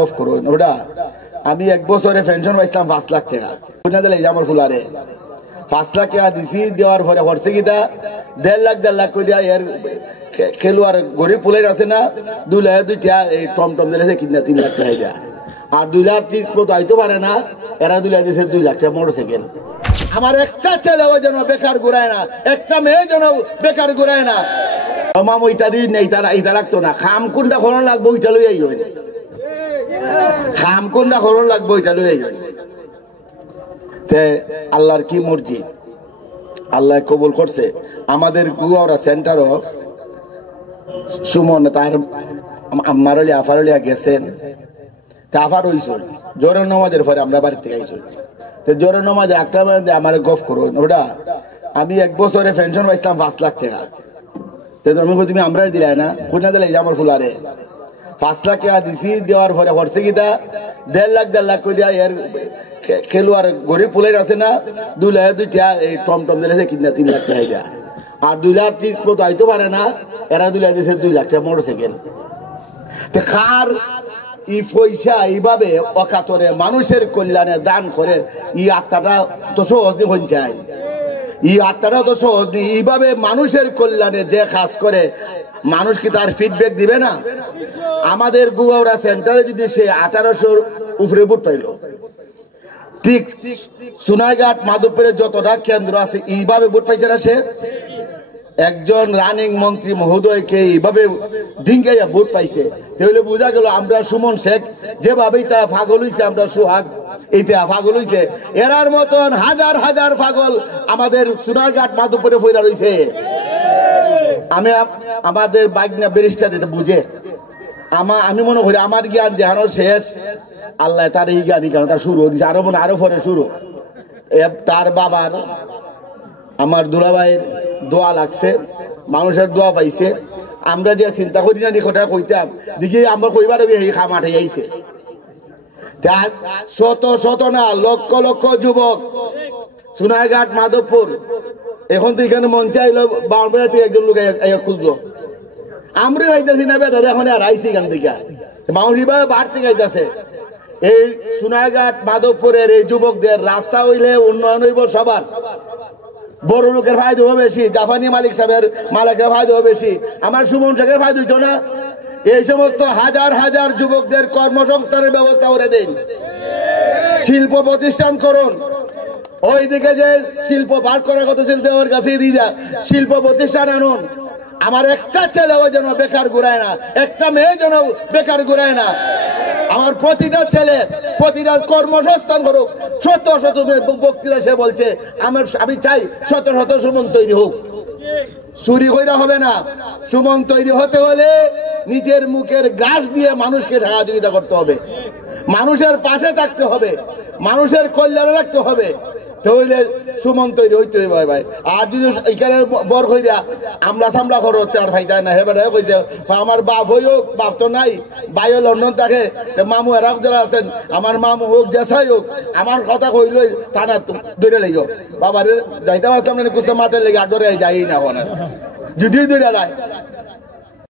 গফ করো ওটা আমি এক বছরে পেনশন পাইছিলাম 5 লাখ টাকা বুঝনা দিলে আমার ফুলারে 5 লাখ টাকা দিছি দেওয়ার পরে খরচে কিতা 1.5 লাখ কইরা এর খেলোয়ার গরিব ফুলের আছে না 2 লাখ দুইটা এই টমটম দিলেছে কিনা 3 লাখ টাকা দেয়া আর 2 লাখ ঠিক মতো আইতে পারে না এরা 2 লাখ দিয়েছে 2 লাখ টাকা মোটরসাইকেল আমার একটা ছেলেও যেন বেকার ঘুরায় না একটা মেয়ে যেন বেকার ঘুরায় না মামু ইত্যাদি নেই তারা ইতা লাগতো না খাম কোনটা খরণ লাগবো ওইটা লই আইও খাম কোনটা খরণ লাগবো ওইটা লই আইও তে আল্লাহর কি মর্জি আল্লাহ কবুল করছে আমাদের গুয়ারা সেন্টারও সুমন তার আম্মারলি আফারলিয়া গেছেন তা আফার হইছিল জোরের নামাজের পরে আমরা বাড়ি থেকে আইছিল তো জোরের নামাজে একটা আমার গফ করো ওটা আমি এক বছরে পেনশন পাইছিলাম 5 লাখ টাকা তুমি আমরা দিলাই না কোনা দিলে আমার ফুলারে 5 লাখ টাকা দিছি দেওয়ার পরে খরচে কিতা 1.5 লাখ কইরা এর খেলোয়ার গরিব ফুলের আছে না 2 লাখ দুইটা এই টমটম দিলেছে কিনা 3 লাখ টাকা দেয়া আর 2 লাখ ঠিক মতো আইতে পারে না এরা 2 লাখ দিয়েছে 2 লাখ টাকা মোটরসাইকেল তে খার ই পয়সা এইভাবে অকাতরে মানুষের কল্যাণে দান করে ই আত্মাটা তো সহজ নি হন যায় এই আত্মাটা তো সহজ নি এইভাবে মানুষের কল্যাণে যে কাজ করে মানুষ কি তার ফিডব্যাক দিবে না আমাদের গুয়াওরা সেন্টারে যদি সে 1800 উপরে ভোট পাইল ঠিক সোনারঘাট মাধবপুরের যতটা কেন্দ্র আছে এইভাবে ভোট পাইছে না সে একজন রানিং মন্ত্রী মহোদয়কে এইভাবে ডিঙ্গাইয়া ভোট পাইছে তাহলে বোঝা গেল আমরা সুমন শেখ যেভাবেই তা পাগল হইছে আমরা সোহাগ এইটা পাগল হইছে এরার মতন হাজার হাজার পাগল আমাদের সোনারঘাট মাধবপুরে ফইরা রইছে আমি আমাদের বাইকনা ব্যারিস্টার এটা বুঝে আমি মনে করি আমার জ্ঞান যেন শেষ আল্লাহ তার এই জ্ঞানী কেন তার শুরু দিচ্ছে আরো মনে আরো পরে শুরু তার বাবার আমার দুলাভাইয়ের দোয়া লাগছে মানুষের দোয়া পাইছে আমরা যে চিন্তা করি না কথা কইতাম দেখি আমরা কইবার এই খামাঠে আইছে শত শত না লক্ষ লক্ষ যুবক সোনারঘাট মাধবপুর এখন তো এখানে মঞ্চে আইলো বাউন্ডারি থেকে একজন লোক খুঁজলো আমরা আইতেছি না বেটার এখন আর আইসি এখান থেকে মানুষ এইভাবে বাড় থেকে আইতেছে এই সোনারঘাট মাধবপুরের এই যুবকদের রাস্তা হইলে উন্নয়ন হইব সবার বড় লোকের ফায়দা হবে বেশি জাপানি মালিক সাহেবের মালিকের ফায়দা হবে বেশি আমার সুমন শেখের ফায়দা হইতো না এই সমস্ত হাজার হাজার যুবকদের কর্মসংস্থানের ব্যবস্থা করে দিন শিল্প প্রতিষ্ঠান করুন ওইদিকে যে শিল্প বার করার কথা ছিল ওর কাছে দিয়ে যা শিল্প প্রতিষ্ঠান আনুন আমার একটা ছেলেও যেন বেকার ঘুরায় না একটা মেয়ে যেন বেকার ঘুরায় না আমার প্রতিটা ছেলে প্রতিটা কর্মসংস্থান করুক শত শত বক্তৃতা সে বলছে আমি চাই শত শত সুমন তৈরি হোক চুরি কইরা হবে না সুমন তৈরি হতে হলে নিজের মুখের গ্রাস দিয়ে মানুষকে সহযোগিতা করতে হবে মানুষের পাশে থাকতে হবে মানুষের কল্যাণে রাখতে হবে তাহলে সুমন তৈরি হইতে হবে ভাই আর যদি এখানে বর হইয়া আমরা সামলা করো আর ফাইদা না হেবে কইছে আমার বাপ হইক বাপ তো নাই ভাইও লন্ডন থাকে মামু এরা যারা আছেন আমার মামু হোক জেসাই হোক আমার কথা কইলই তা না দৌড়ে লেগে বাবা রে যাইতে পারতাম না কুস্তা মাথায় লেগে আর ধরে যাই না যদি দৌড়ে নাই